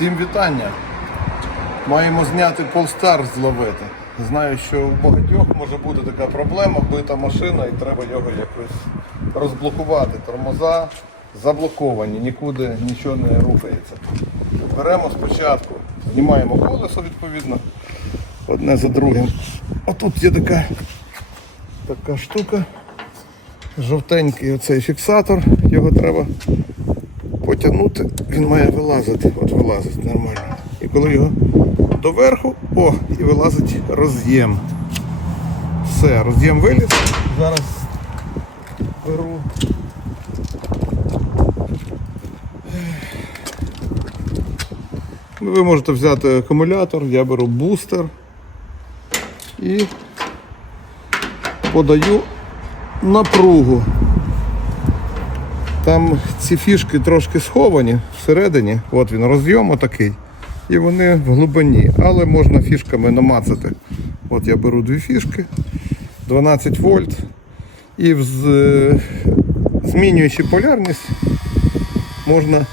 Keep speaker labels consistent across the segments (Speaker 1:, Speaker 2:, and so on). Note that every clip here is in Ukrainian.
Speaker 1: Всім вітання. Маємо зняти Polestar з лавети. Знаю, що у багатьох може бути така проблема, бита машина і треба його якось розблокувати. Тормоза заблоковані, нікуди нічого не рухається. Беремо спочатку, знімаємо колесо відповідно, одне за другим. А тут є така, така штука. Жовтенький оцей фіксатор, його треба потягнути, він має вилазити. От вилазить нормально. І коли його доверху, о, і вилазить роз'єм. Все, роз'єм виліз. Зараз беру. Ви можете взяти акумулятор, я беру бустер і подаю напругу. Там ці фішки трошки сховані всередині. От він розйом отакий. І вони в глибині, але можна фішками намацати. От я беру дві фішки, 12 вольт. І в з- змінюючи полярність можна.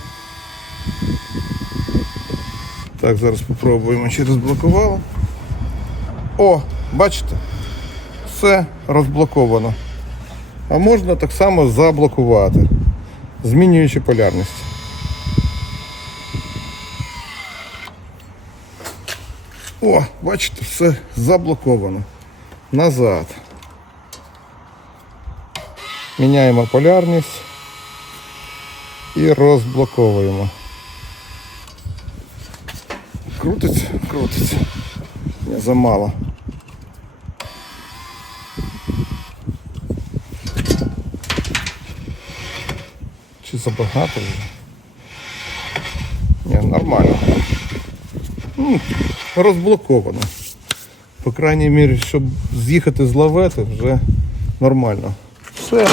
Speaker 1: Так, зараз спробуємо чи розблокувало. О, бачите? Все розблоковано. А можна так само заблокувати, змінюючи полярність. О, бачите, все заблоковано. Назад. Міняємо полярність і розблоковуємо. Крутиться, крутиться. Ні, замало. Чи забагато вже? Ні, нормально. Ну, розблоковано. По крайній мірі, щоб з'їхати з лавети, вже нормально. Все,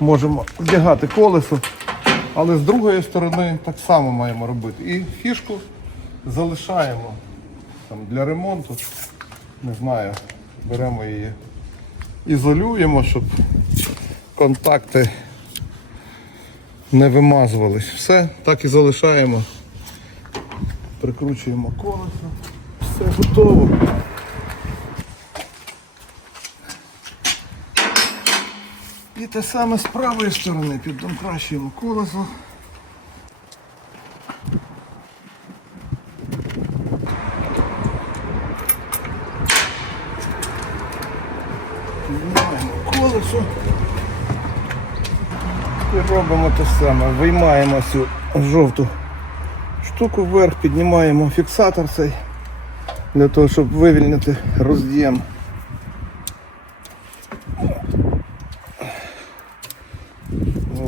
Speaker 1: можемо вдягати колесо, але з другої сторони так само маємо робити. І фішку залишаємо там, для ремонту. Не знаю, беремо її, ізолюємо, щоб контакти не вимазувались. Все, так і залишаємо. Прикручуємо колесо. Все готово. І те саме з правої сторони піддомкращуємо колесо. Піднімаємо колесо. І робимо те саме. Виймаємо цю жовту штуку вверх, піднімаємо фіксатор цей для того, щоб вивільнити роз'єм.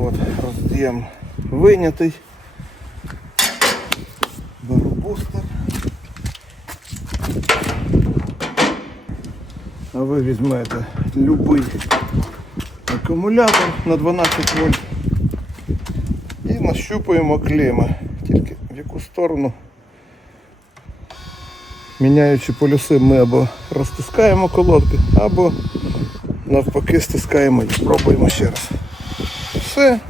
Speaker 1: От, роз'єм вийнятий. Беру бустер. А ви візьмете любий акумулятор на 12 вольт і нащупуємо клеми. Тільки в яку сторону. Міняючи полюси, ми або розтискаємо колодки, або навпаки стискаємо і спробуємо ще раз. Все.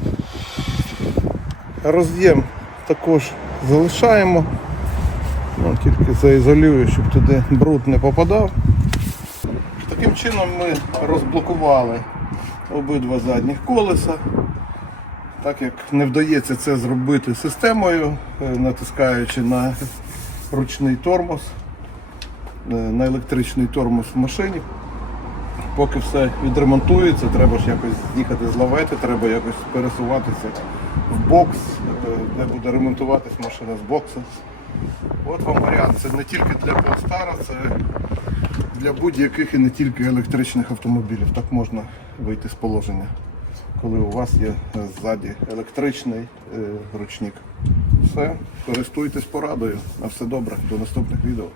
Speaker 1: Роз'єм також залишаємо. Ну, тільки заізолюю, щоб туди бруд не попадав. Таким чином ми розблокували обидва задніх колеса. Так як не вдається це зробити системою, е, натискаючи на ручний тормоз, е, на електричний тормоз в машині. Поки все відремонтується, треба ж якось з'їхати з лавети, треба якось пересуватися в бокс, е, де буде ремонтуватись машина з бокса. От вам варіант. Це не тільки для Polestar, це для будь-яких і не тільки електричних автомобілів. Так можна вийти з положення, коли у вас є ззаді електричний е, ручник. Все, користуйтесь порадою. На все добре, до наступних відео.